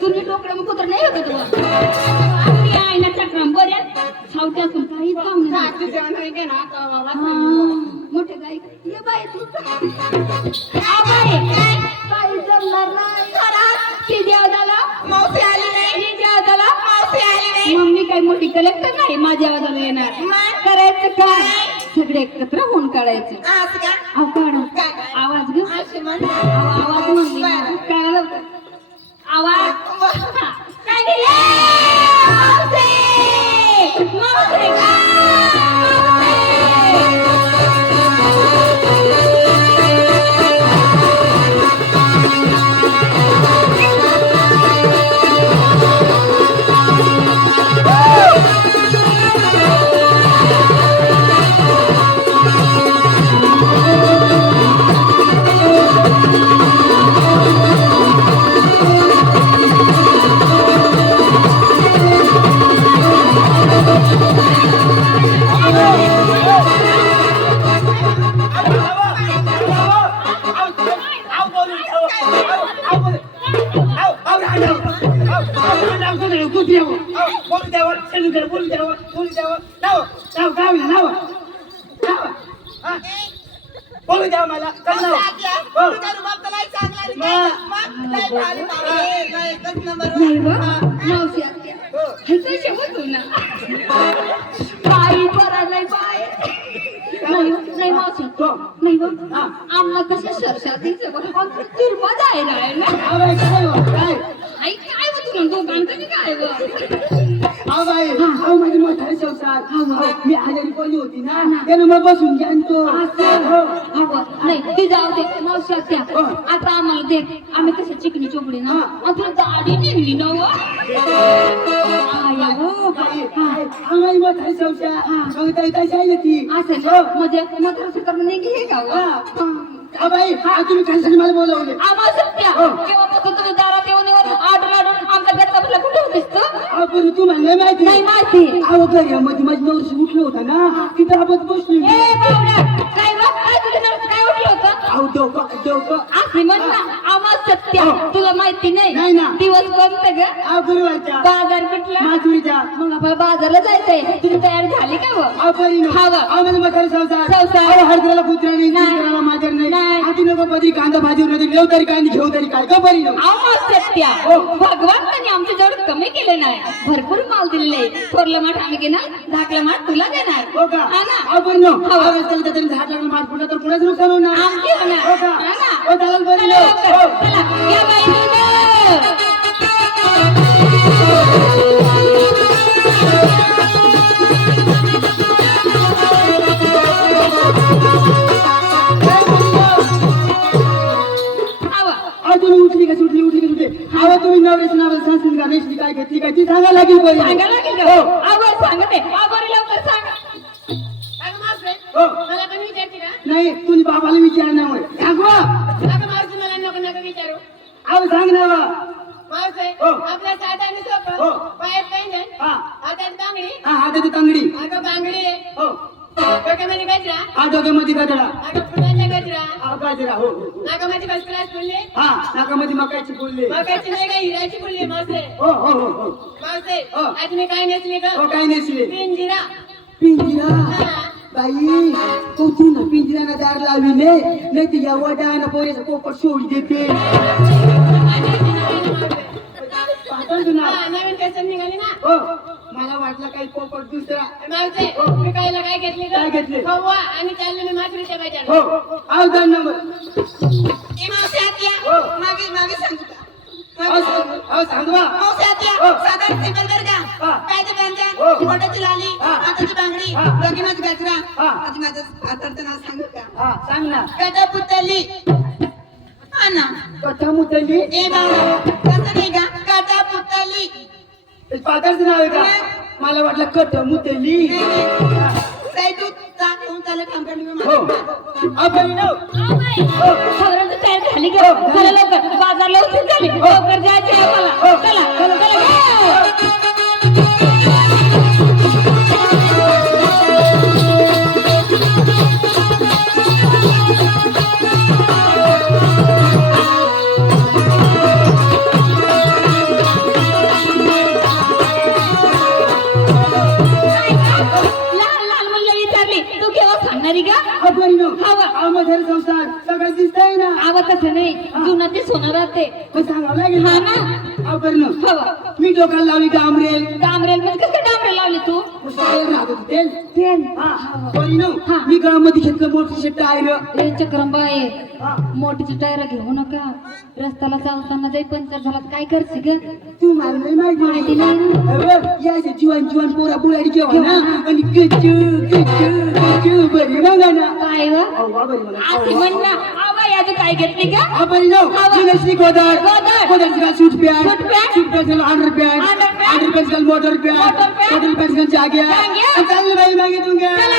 तुम्ही डोकं मग कुत्र नाही होत चक्राम बऱ्या काही काम नाही. ना? का बाबा मोठे गाई ये बाई तू आ बाई, बाई जमणार नाही. की देव झाला मावशी आली नाही. की देव झाला मावशी आली नाही. मम्मी काही मोठी कलेक्टर नाही? माझ्या आवाजाला येणार. करायचं काय? सगळे एकत्र होऊन काढायचं? आवाज ग आवाज म्हणली ना. बरं. काय? आवाज हा. काय दिले मावशी! मावशी का? मावशी! नाही ग, मावशी आत्या. हे कसे होतो ना? बाई बरालय बाई. नाही हो, नाही मावशी हो. नाही. आम्हाला कशा सरशात द्यायचं बघ. तिरपा जायला आहे ना. काय? काय? आई काय तुला? हा बाई, हा माझी म्हातारी संसार. मी आजारी पडली होती ना. त्यानं मग बसून घ्या तो. हो. नाही ती जाऊ दे. मावशी. हो. आता आम्हाला दे. आम्ही कसं चिकनी चोपडी ना. तुला दाढी निघली ना माझी म्हातारी संसार. ती असं ना म्हणजे करणं नाही घे का हो? बाई तुम्ही कशासाठी मला बोलवले? आम्हाला सत्या हो. केव्हापासून तुम्ही दारात येऊन येऊन आडून आडून आमच्या घरचा आपला कुठे होतीस तू आपण तुम्हाला नाही माहिती? नाही माहिती. अहो घरामध्ये माझी नवशी उठलं होता ना तिथं आपण बसली काय बा काय तुझ्या नवऱ्याचं काय उठलं होतं अहो देवका देवका असे म्हण ना आम्हाला सत्या तुला माहिती नाही. नाही ना. दिवस कोणते ग? अहो गुरुवारच्या. बाजार कुठला? माधुरीच्या. मग आपण बाजारला जायचंय. तुझी तयारी झाली का व अहो परिणो हा वा. अहो माझी म्हातारी संसार. संसार. अहो हरदराला कुत्रा नाही नाही. चिंकराला माजर नाही. नाही. आधी नको पदी कांदा भाजीवर नाही लेव तरी कांदी घेऊ तरी काय का परिणो आम्हाला सत्या हो. भगवंताने आमच्या जवळ कमी केले नाही. भरपूर माल दिलेले. आहे थोरलं माठ आम्ही घेणार धाकलं माठ तुला देणार. हो का? हा ना? अहो परिणो हो. झाड लागलं माठ पडलं तर कुणाचं नुकसान होणार? आमची होणार हो का हा ना हो चालेल चला परिणो लवकर. हो चला या बाई दूध. आवा. अहो तुम्ही उठली का सुटली उठली का सुटली अहो तुम्ही नवऱ्याची नाव सांगतील का नेसली काय घेतली काय ती सांगा लागेल परिणो सांगा लागेल का? आवर सांगते आज मी काय नेसली ग? हो काही नेसले? पिंजिरा. पिंजिरा? हा. बाई कोणती ना पिंजऱ्यानं दार लाविले नाही ती या वडानं पोरेचा पोपट सोड देते. पाहतो ना हा, नवीन फॅशन निघाली ना. हो. मला वाटलं काही पोपट दुसरा. मावशी मी कायला काय घेतली काय घेतली? खवा आणि चालले मी हो. आव दोन नंबर. हो. मागे मागे सांगू साधारण का? हा. पायाचं हो. लाली. हाताची बांगडी. डोक्यामध्ये गजरा. आधी माझं हाताचं नाव सांगू का? सांग ना. गदा पुतली हा ना. कथा मुतली ए बाबा कसं नाही का? गदा पुतली पाताचं नाव आहे का? मला वाटलं कथ मुतली काही हो. बाई, खबराचं तयार झाली का चला लवकर बाजारला उशीर झाली लवकर जायचे आम्हाला चला चला चला दिसतंय ना आवा तसं नाही जुनं ते. सोनं राहते मग सांगावं लागेल हा ना. ना. आपण हवा मी डोक्याला लावली डांबरेल. डांबरेल मध्ये कसं डांबरेल लावली तू? शाळेत राहत होते तेल. तेल. हा. बरी नो. हा. मी गळामध्ये घेतलं मोठी चक्रंबा आहे हा. मोठीची टायर घेऊ नका. रस्त्याला चालताना जाई पंचर झाला तर काय करते ग? तू मला नाही माहिती माहिती नाही ना. अरे, या अशा जीवन जीवन पोरा बुडाडी घेऊ ना. आणि गच्चू गच्चू गच्चू. बरी बघा ना. काय ग अहो, वा बरी मला. अशी म्हण ना. याची काय घेतली का नो हवा. जिनसनी गोदर गोदर. गोदरची काय suit pant suit pant. Suit pant under pant underpant. Under pant काल मोटर पॅन्ट मोटर काल जाग्या जाग्या. चाललं बाई मागे तुंगा चला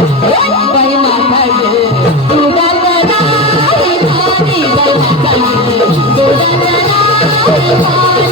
नाही पाणी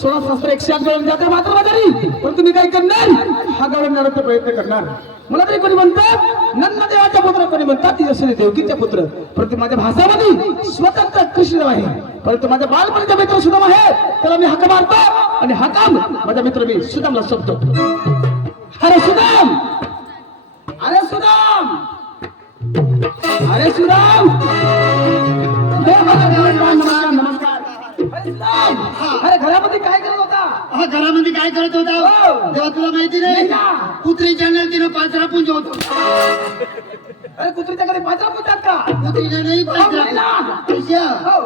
सोळा शास्त्र एकशे आठ गवळण जाते मात्र बाजारी. पण तुम्ही काय करणार? हा गवळण जाण्याचा प्रयत्न करणार. मला तरी कोणी म्हणतात नंद देवाच्या पुत्र कोणी म्हणतात यशोदी देवकीचा पुत्र. परंतु माझ्या भाषामध्ये स्वतंत्र कृष्ण आहे. परंतु माझ्या बालपणीचा मित्र सुदाम आहे त्याला मी हक मारतो आणि हकाम माझ्या माझा मित्र मी सुदामला सोपतो. अरे सुदाम! अरे सुदाम! अरे सुदाम! नमस्कार अरे अरे घरामध्ये काय करत होता हा घरामध्ये काय करत होता? हो. तेव्हा तुला माहिती नाही? ना. कुत्रीच्या तिनं पाचरा पुंज होतो. अरे कुत्रीच्या कडे पाचरा पुतात का? कुत्रीच्या नाही हो, पाचरा. पैशा. हो.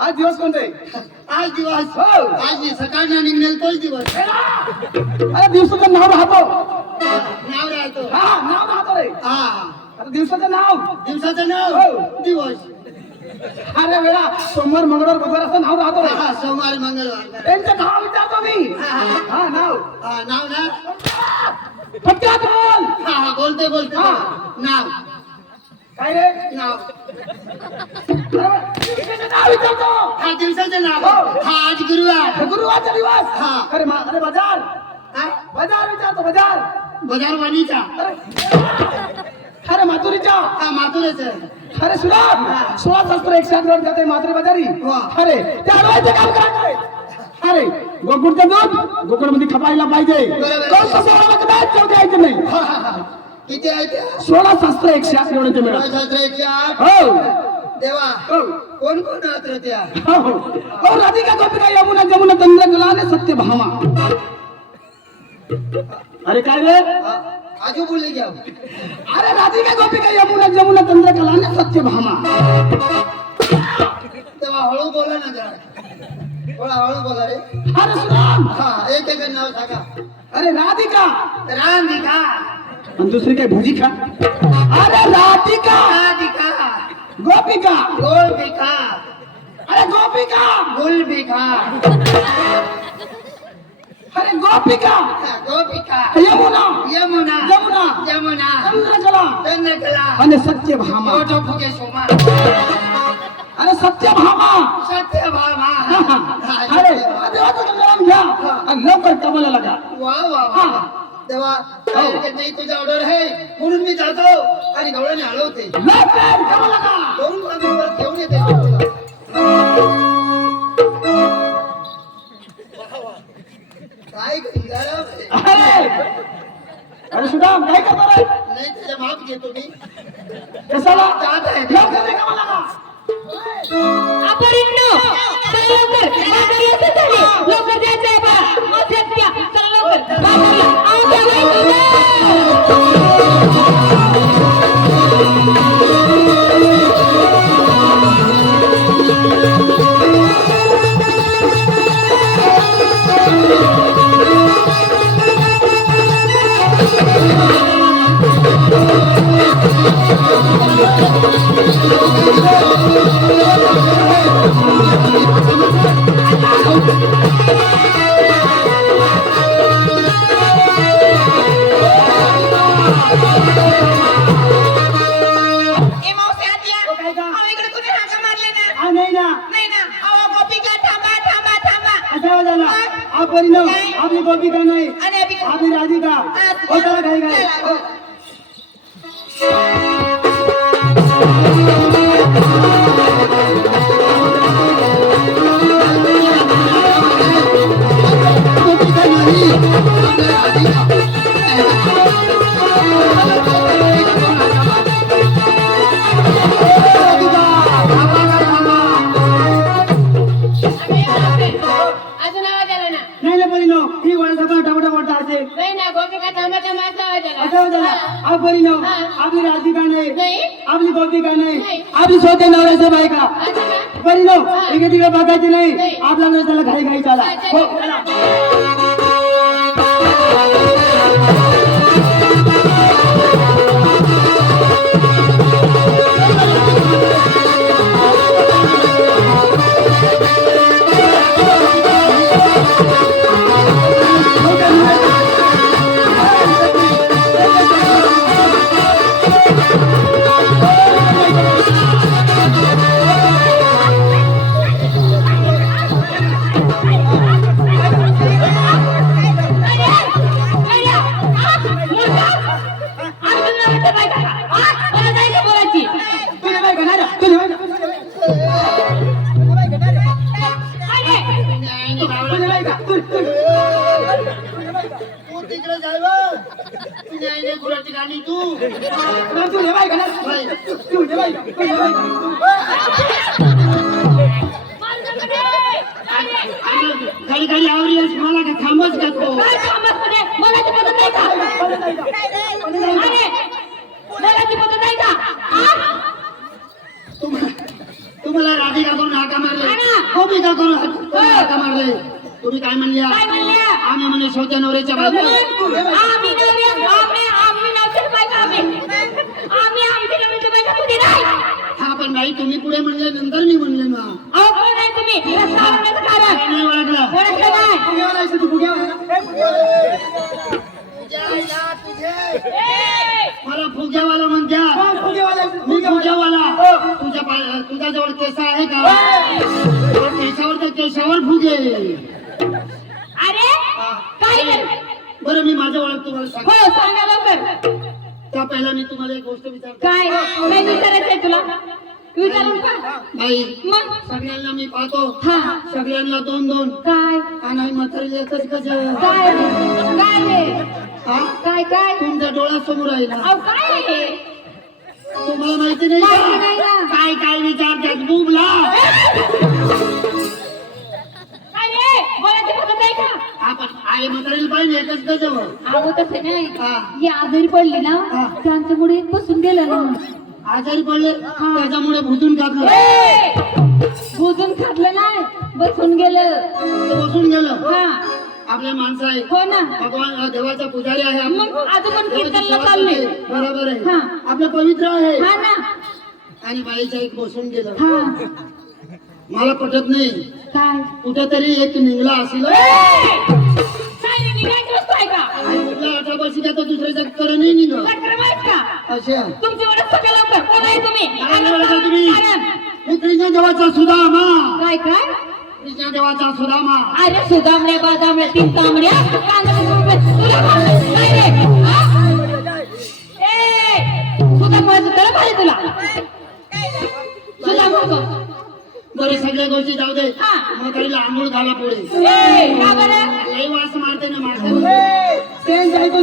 आज दिवस कोणते? आज दिवस. हो. आज सकाळ ना निघेल तोच दिवस. अरे दिवसाचं नाव राहतो. नाव राहतो. हा नाव राहतो रे. हा. दिवसाचं नाव. दिवसाचं नाव. हो. दिवस. अरे वेळा सोमवार मंगळवार बुधवार असं नाव राहतो रे हा सोमवार मंगळवार. त्यांचं नाव विचारतो मी. हा, नाव. हा नाव ना? फटक्यात बोल हा हा बोलते बोलते हा. नाव. काय रे? नाव. दिवसाचं नाव विचारतो. हा दिवसाचं नाव. हो. हा आज गुरुवार. गुरुवारचा दिवस. हा. अरे मा- अरे बाजार. हा बाजार विचारतो बाजार. बाजार वाणीचा अरे. अरे माथुरीच्या हा मातुरेच अरे सुराम सोळा शास्त्र एकशे आठ वर जाते मात्रे बाजारी. अरे ते अडवायचं काम करायचंय अरे गोकुळचं दूध गोकुळमध्ये खपायला पाहिजे. द्यायचं नाही किती आहे त्या? सोळा शास्त्र एकशे आठ एवढ्याचे मिळाल शास्त्राचे आठ हो. देवा हो. कोण कोण राहत रे त्या? हो. हो राधिका गोपिका यमुना जमुना चंद्र गुलाने सत्य भामा अरे काय रे? आजू बोलले घ्या अरे राधिका गोपिका यमुना जमुना चंद्रकला आणि सत्यभामा तेव्हा हळू बोला ना जरा. थोडा हळू बोला रे. अरे सुदाम हा एक एक नाव सांगा. अरे राधिका. राधिका. आणि दुसरी काय भुजी खा अरे राधिका. राधिका. गोपिका. गोलबिका अरे गोपिका. गुलबिका अरे गोपिका! गोपिका. यमुना! यमुना. यमुना! यमुना. चंद्रकला चंद्रकला आणि सत्यभामा मोठो फुगे सोमा. अरे सत्यभामा सत्यभामा अरे देवाचं नाम घ्या. आणि लवकर कामाला लागा वा वा वा तेव्हा नाही तुझा ऑर्डर आहे. म्हणून मी जातो. आणि गवळ्याने लागा दोन बाजूवर घेऊन येते. काय गंगाराम आहे. अरे! अरे सुदाम काय करतो रे नाही त्याच्या माप घेतो मी. कशाला? जात आहे. लवकर रे कामाला लागा अपरिण्य चला लवकर. बाजारला उशीर झाली लवकर जायचं आहे बा औषध घ्या चला लवकर बाजारला आओ घ्या ए परिणाम हा. आपली राधिका नाही? आपली गोपिका नाही? नाही. आपली स्वतः नवऱ्याचं बायका का? परिणाम इकडे तिकडे बघायचे नाही. आपला नसताना घाई घाई चाला. हा, आम्ही नवरी आम्ही आम्ही नवरी बायका आम्ही आम्ही आमची बायका तुझी नाही. हा पण नाही तुम्ही पुढे म्हणले नंतर मी म्हणले ना. अहो कोण आहे तुम्ही. रस्ता अडवण्याचं कारण नाही ओळखलं ओळखलं नाही. आहेस तू. ए! मला फुग्यावाला म्हणत्या. हा, फुग्यावाला मी फुग्यावाला. फुग्यावाला. तुझ्या पाय- तुझ्याजवळ केस आहे का? केसावर तर केसावर फुगे. अरे काय? बरं मी माझ्या ओळख तुम्हाला सांगतो. हो सांगा लवकर. त्या पहिला मी तुम्हाला एक गोष्ट विचारतो. काय? काय विचारायचंय तुला? विचारून मग? सगळ्यांना मी पाहतो. हा. सगळ्यांना दोन दोन. काय? आणि म्हातारी एकच कसं काय काय रे? हा? काय काय? तुमच्या डोळ्यासमोर आहे ना? अहो काय हे? तुम्हाला माहिती नाही नाही का ना. काय काय विचारतात? बुबला. पद्धत का? आपण आई म्हातारीला पाहिजे एकच तसं नाही. हा. आजारी पडली ना हा. त्यांच्यामुळे बसून गेलं ना आजारी पडले त्याच्यामुळे भुजून ए! बुजून खातलं नाही बसून गेलं. ते बसून गेलं. हा. आपले माणसं आहे हो ना. भगवान देवाचा पुजारी आहे. आपण. मग आता पण देवाची कीर्तनला सेवा चालले करते. बरोबर आहे. हा. आपलं पवित्र आहे. हा ना. आणि बाईच्या एक बसून गेलं. हा. मला पटत नाही. काय? कुठेतरी एक निघला असेल. आठापाशी तुमची तुम्ही? काय काय सुदामा. अरे सुदामरे बादामरे तीन तांबड्या सुदामा तुला सुदामा. बरे सगळ्या गोष्टी जाऊ दे. हा. म्हातारीला आंघोळ घाला पुढे. लई वास मारते ना माणसाला सेंट आहे तो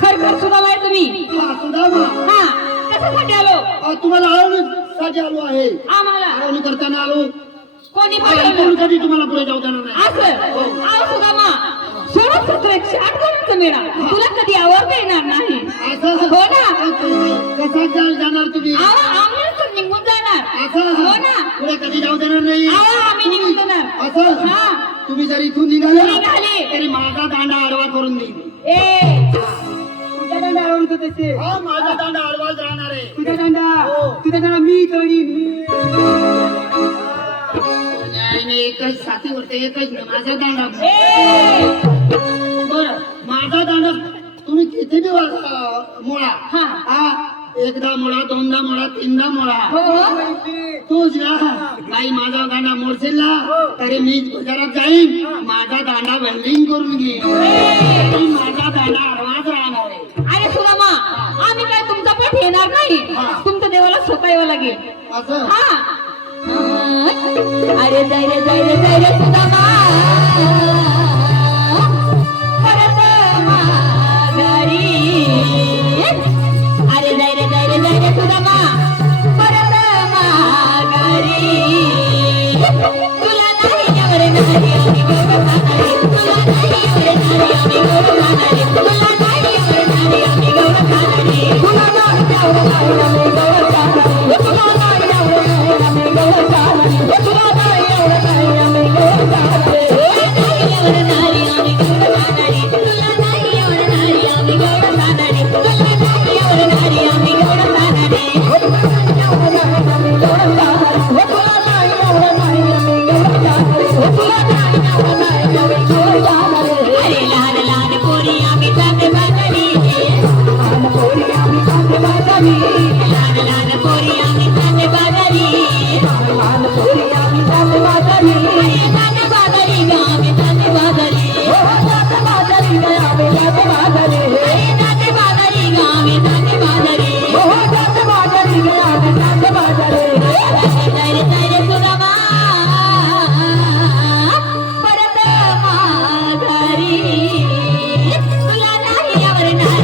खरखर तुम्ही. हा, सुदामा हा कशासाठी आलो? अहो, तुम्हाला आवडण्यासाठी आलो आहे. आम्हाला? आवडणी करताना आलो. कोणी कधी तुम्हाला पुढे जाऊ देणार नाही? असं? सुदामा. सोळा सतरा एकशे आठ जणांचा मेळा तुला कधी आवडता येणार नाही? असं हो ना. कसा जाणार तुम्ही? तर निघून जाणार. असं हो ना. पुढे कधी जाऊ देणार नाही. आम्ही निघून जाणार. असं हा. तुम्ही जर इथून निघाले निघाले. तरी माझा दांडा आडवा करून देईल ए. दांडा आवडतो तसे. हा माझा दांडा आडवाच राहणार आहे. तुझ्या दांडा हो. तुझ्या दांडा मी तोडीन नाही नाही, एकच साथीवरती एकच माझा दांडा ए. बरं. माझा दांडा तुम्ही किती बी मुळा? हा. हा? एकदा मुळा दोनदा मुळा तीनदा मुळा. हो तूच ना नाही माझा दांडा मोडशील ना तरी मी घरात जाईन. माझा दांडा वेल्डिंग करून घेईन तरी माझा दांडा आडवाच राहणार अरे सुदामा आम्ही काय तुमचा पाठ येणार नाही? हा. तुमच्या देवाला स्वतः यावं लागेल. असं? हा. अरे जय रे जय रे जय रे सुदामा. Thank you.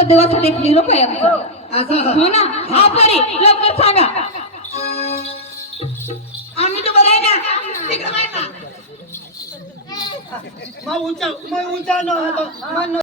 फक्त देवासाठी लिहिलो काय हो. ना? हा परी. लवकर सांगा. आम्ही तो बरं का तिकडे उंचा उंचा